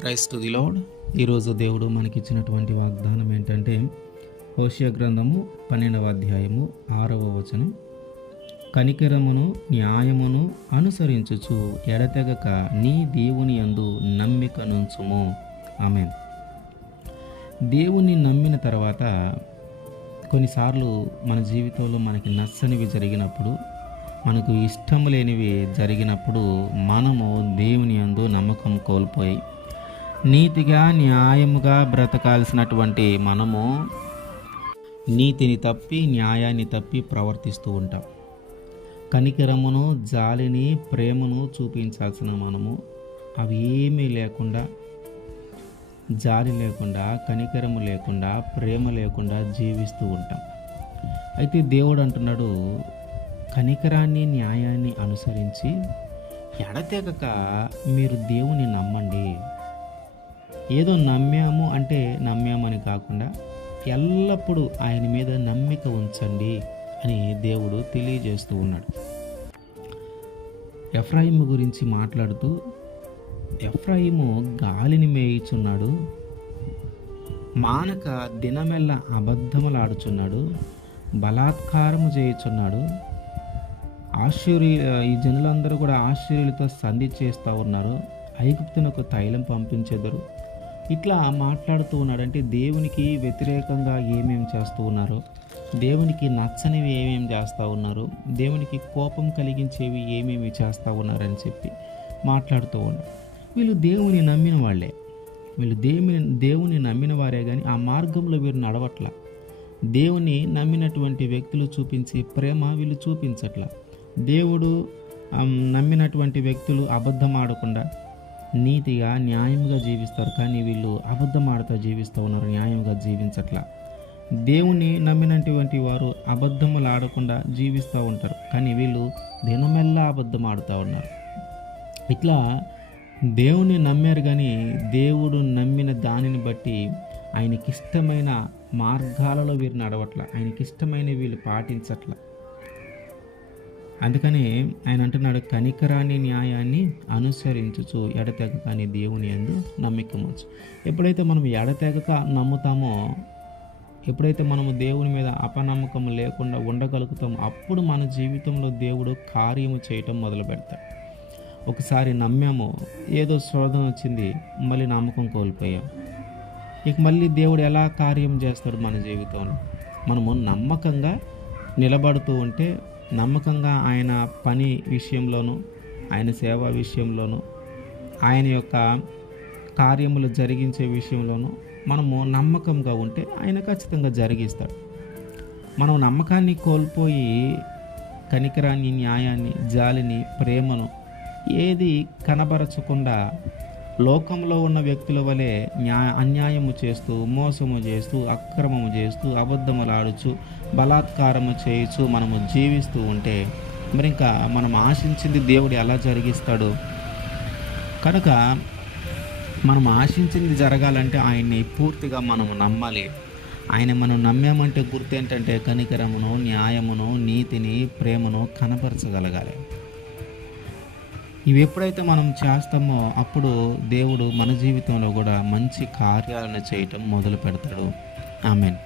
క్రైస్తు the ఈరోజు దేవుడు మనకిచ్చినటువంటి వాగ్దానం ఏంటంటే హోషియ గ్రంథము పన్నెండవ అధ్యాయము ఆరవ వచనం. కనికరమును న్యాయమును అనుసరించుచు ఎడతెగక నీ దేవుని యందు నమ్మిక నుంచుము. ఆమె దేవుని నమ్మిన తర్వాత కొన్నిసార్లు మన జీవితంలో మనకి నచ్చనివి జరిగినప్పుడు మనకు ఇష్టం లేనివి జరిగినప్పుడు మనము దేవుని యందు నమ్మకం కోల్పోయి నీతిగా న్యాయముగా బ్రతకాల్సినటువంటి మనము నీతిని తప్పి న్యాయాన్ని తప్పి ప్రవర్తిస్తూ ఉంటాం. కనికరమును జాలిని ప్రేమను చూపించాల్సిన మనము అవి ఏమీ లేకుండా జాలి లేకుండా కనికరము లేకుండా ప్రేమ లేకుండా జీవిస్తూ ఉంటాం. అయితే దేవుడు అంటున్నాడు కనికరాన్ని న్యాయాన్ని అనుసరించి ఎడతెగక మీరు దేవుని నమ్మండి. ఏదో నమ్మాము అంటే నమ్మామని కాకుండా ఎల్లప్పుడూ ఆయన మీద నమ్మిక ఉంచండి అని దేవుడు తెలియజేస్తూ ఉన్నాడు. ఎఫ్రాయిము గురించి మాట్లాడుతూ ఎఫ్రాయిము గాలిని మేయిచున్నాడు మానక దినమెల్ల అబద్ధములాడుచున్నాడు బలాత్కారము చేయుచున్నాడు. ఆశ్చర్య ఈ జనులందరూ కూడా ఆశ్చర్యులతో సంధి చేస్తూ ఉన్నారు. ఐగుప్తునకు తైలం పంపించెదరు. ఇట్లా మాట్లాడుతూ ఉన్నాడు అంటే దేవునికి వ్యతిరేకంగా ఏమేమి చేస్తూ ఉన్నారో? దేవునికి నచ్చనివి ఏమేమి చేస్తూ ఉన్నారు? దేవునికి కోపం కలిగించేవి ఏమేమి చేస్తూ ఉన్నారని చెప్పి మాట్లాడుతూ ఉన్నారు వీళ్ళు దేవుని నమ్మిన వాళ్ళే. వీళ్ళు దేవుని దేవుని నమ్మిన వారే కానీ ఆ మార్గంలో వీరు నడవట్ల. దేవుని నమ్మినటువంటి వ్యక్తులు చూపించే ప్రేమ వీళ్ళు చూపించట్ల. దేవుడు నమ్మినటువంటి వ్యక్తులు అబద్ధం ఆడకుండా నీతిగా న్యాయంగా జీవిస్తారు. కానీ వీళ్ళు అబద్ధం ఆడుతూ జీవిస్తూ ఉన్నారు న్యాయంగా జీవించట్లా. దేవుణ్ణి నమ్మినటువంటి వారు అబద్ధములు ఆడకుండా జీవిస్తూ ఉంటారు. కానీ వీళ్ళు దినమెల్లా అబద్ధం ఆడుతూ ఉన్నారు. ఇట్లా దేవుని నమ్మారు కానీ దేవుడు నమ్మిన దానిని బట్టి ఆయనకిష్టమైన మార్గాలలో వీరు నడవట్ల. ఆయనకిష్టమైన వీళ్ళు పాటించట్ల. అందుకని ఆయన అంటున్నాడు కనికరాన్ని న్యాయాన్ని అనుసరించుచు ఎడతెగక దేవుని ఎందు నమ్మికవచ్చు ఎప్పుడైతే మనం ఎడతెగక నమ్ముతామో ఎప్పుడైతే మనము దేవుని మీద అపనమ్మకం లేకుండా ఉండగలుగుతామో అప్పుడు మన జీవితంలో దేవుడు కార్యము చేయటం మొదలు పెడతాడు. ఒకసారి నమ్మాము ఏదో శోధం వచ్చింది మళ్ళీ నమ్మకం కోల్పోయాం. ఇక మళ్ళీ దేవుడు ఎలా కార్యం చేస్తాడు మన జీవితంలో? మనము నమ్మకంగా నిలబడుతూ ఉంటే నమ్మకంగా ఆయన పని విషయంలోనూ ఆయన సేవ విషయంలోనూ ఆయన యొక్క కార్యములు జరిగించే విషయంలోనూ మనము నమ్మకంగా ఉంటే ఆయన ఖచ్చితంగా జరిగిస్తాడు. మనం నమ్మకాన్ని కోల్పోయి కనికరాన్ని న్యాయాన్ని జాలిని ప్రేమను ఏది కనబరచకుండా లోకంలో ఉన్న వ్యక్తుల వలె న్యా అన్యాయము చేస్తూ మోసము చేస్తూ అక్రమము చేస్తూ అబద్ధములాడుచు బలాత్కారము చేయొచ్చు మనము జీవిస్తూ ఉంటే మరి ఇంకా మనం ఆశించింది దేవుడు ఎలా జరిగిస్తాడు? కనుక మనం ఆశించింది జరగాలంటే ఆయన్ని పూర్తిగా మనం నమ్మాలి. ఆయన మనం నమ్మామంటే గుర్తు ఏంటంటే కనికరమును న్యాయమును నీతిని ప్రేమను కనపరచగలగాలి. ఇవి ఎప్పుడైతే మనం చేస్తామో అప్పుడు దేవుడు మన జీవితంలో కూడా మంచి కార్యాలను చేయటం మొదలు పెడతాడు. ఆమెన్.